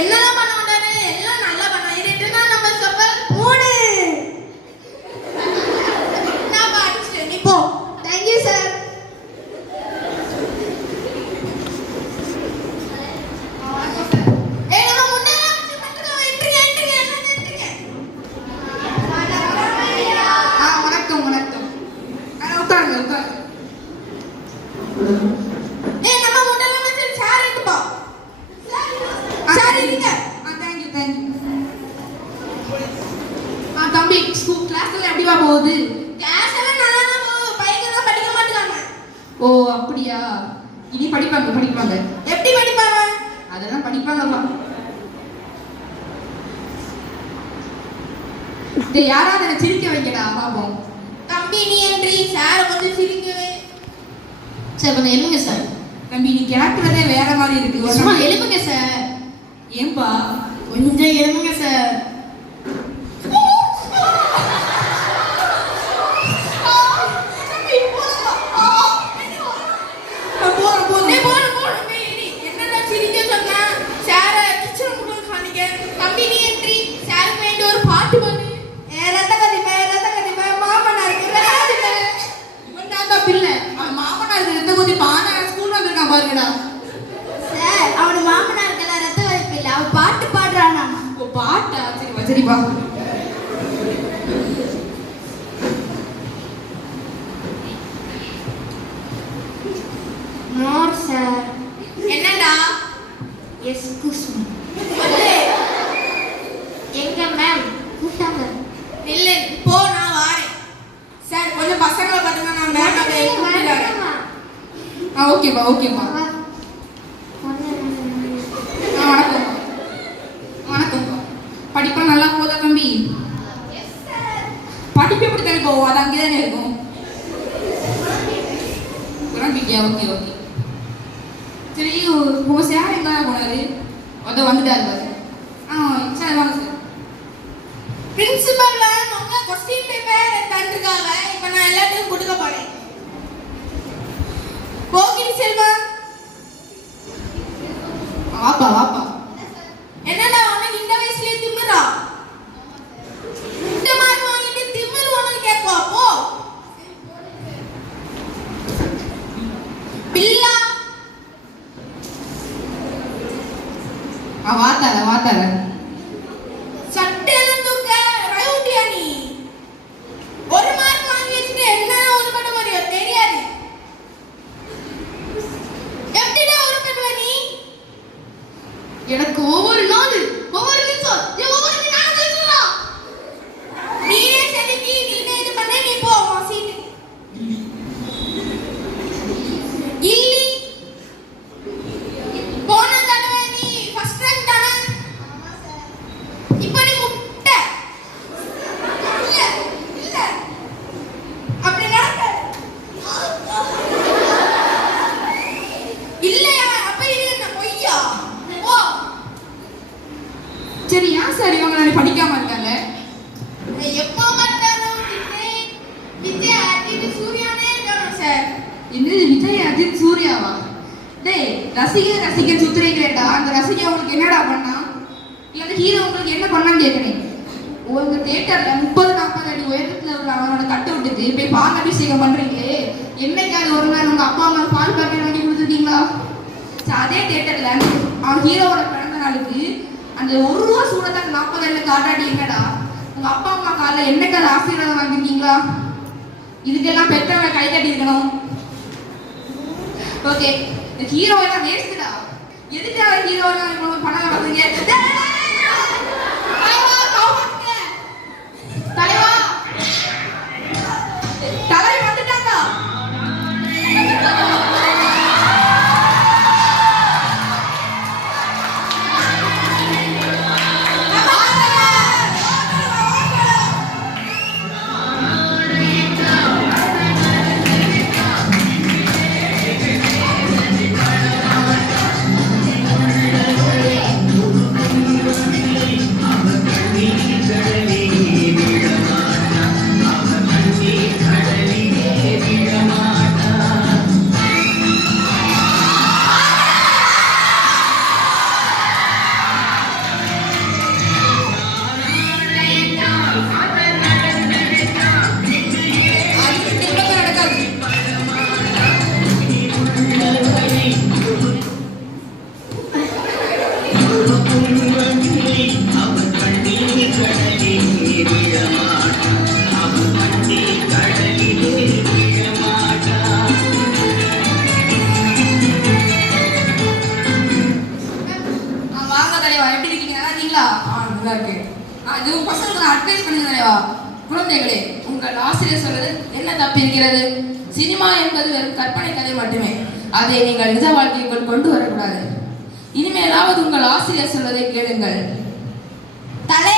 என்னெல்லாம் பண்ண மாட்டாரு எல்லாம் நல்லா பண்ண இதுனா நம்ம சொல்ல மூடு நான் பாடிச்சிட்டேன் நீ போ थैंक यू சார் தம்பி ஸ்கூல் கிளாஸ்ல எப்படிவா போகுது? கிளாஸ் எல்லாம் நல்லா தான் போகுது. பையங்க எல்லாம் படிக்க மாட்டாங்க. ஓ அப்படியா? இனி படிப்பாங்க. எப்படி படிப்பாங்க? அதெல்லாம் படிப்பாங்கப்பா. டேய் யாராவது என்ன சிரிக்க வைக்கடா பாப்போம். தம்பி நீ என்றி சார் கொஞ்சம் சிரிக்கவே. சார் கொஞ்சம் எழுங்க சார். தம்பி நீ கேக்குறதே வேற மாதிரி இருக்கு. சும்மா எழுங்க சார். ஏன்பா? கொஞ்சம் எழுங்க சார். சரிப்பா நோர் சார் என்னடா எக்ஸ்கியூஸ் மீ எங்க மேம் கூட்டாங்க இல்ல போ நான் வாரேன் சார் கொஞ்சம் பசங்களை பாத்துங்க நான் மேம் கூட்டிடுறேன் ஓகேப்பா வணக்கம் படிப்பா நல்லா போதா தம்பி? படிப்பு எப்படி தானே போவோம்? அது அங்கேதானே இருக்கும். ஓகே சரி உங்க சார் எங்க போனாரு? அதை வந்துட்டாரு. சரி வாங்க சார். பிரின்சிபல் உங்க கொஸ்டின் பேப்பர் தந்துருக்காங்க. இப்ப நான் எல்லாத்தையும் கொடுக்க போறேன். போகிரி செல்வா வாப்பா என்னடா உனக்கு இந்த வயசுலயே திமிரா? இந்த மாதிரி வாங்கிட்டு திமிரு உனக்கு கேட்பா போ. பில்லா வாத்தார சட்டெல்லாம் தூக்க ரவுண்டியா நீ? ஒரு மார்க் வாங்கி வச்சுட்டு என்ன ஒரு பண்ண முடியோ தெரியாது. எப்படிடா ஒரு பண்ணுவ நீ? எனக்கு ஒவ்வொரு நாள் ஒவ்வொரு நிமிஷம் ஒவ்வொரு நாள் சொல்லுடா. நீயே சரி நீனே இது பண்ண நீ போ சீட் இல்லி போன தடவை நீ ஃபர்ஸ்ட் ரேங்க் தானே? ஆமா சார். இப்போ நீ முட்டை இல்ல அப்படி நடக்க இல்லையா? அப்ப இது என்ன பொய்யா? ஓ சரி ஏன் சார் இவங்க நான் படிக்காம இருக்காங்க? எப்போ பார்த்தாலும் விஜய் அஜித் சூர்யானே இருக்காங்க சார். என்னது விஜய் அஜித் சூர்யாவா? டேய் ரசிகன் சுத்துறீங்களேடா. அந்த ரசிகன் உங்களுக்கு என்னடா பண்ணா? இல்ல ஹீரோ உங்களுக்கு என்ன பண்ணான்னு கேட்குறேன். உங்க தியேட்டர்ல 30-40 அடி உயரத்துல உள்ள அவனோட கட்ட விட்டுட்டு போய் பால் அபிஷேகம் பண்றீங்களே, என்னைக்காவது ஒரு நாள் உங்க அப்பா அம்மா பால் பாக்கெட் வாங்கி கொடுத்துருக்கீங்களா? அதே தியேட்டர்ல அவன் ஹீரோவோட பிறந்த நாளுக்கு அந்த ₹1 சூடத்தான் 40 அடியில் காட்டாடி என்னடா உங்க அப்பா அம்மா காலில் என்னைக்காவது ஆசீர்வாதம் வாங்கிருக்கீங்களா? இதுக்கெல்லாம் பெற்றவங்க கை தட்டி இருக்கணும். ஓகே ஹீரோ எல்லாம் வேஸ்ட்டுடா. எதுக்காக ஹீரோ எல்லாம் இவ்வளவு பணம் வளர்ந்தீங்க? தலைவா தலை வந்துட்டாங்க. வாங்க தலைவா, எப்படி இருக்கீங்க? நல்லா இருக்கீங்களா? நல்லா இருக்கு. இது உங்க பசங்களுக்கு அட்வைஸ் பண்ணுங்க தலைவா. குழந்தைகளே, உங்கள் ஆசிரியர் சொல்றது என்ன தப்பு இருக்கிறது? சினிமா என்பது வெறும் கற்பனை கதை மட்டுமே. அதை நீங்கள் நிஜ வாழ்க்கைக்குள் கொண்டு வரக்கூடாது. இனிமேலாவது உங்கள் ஆசிரியர் சொல்வதை கேளுங்கள். தலை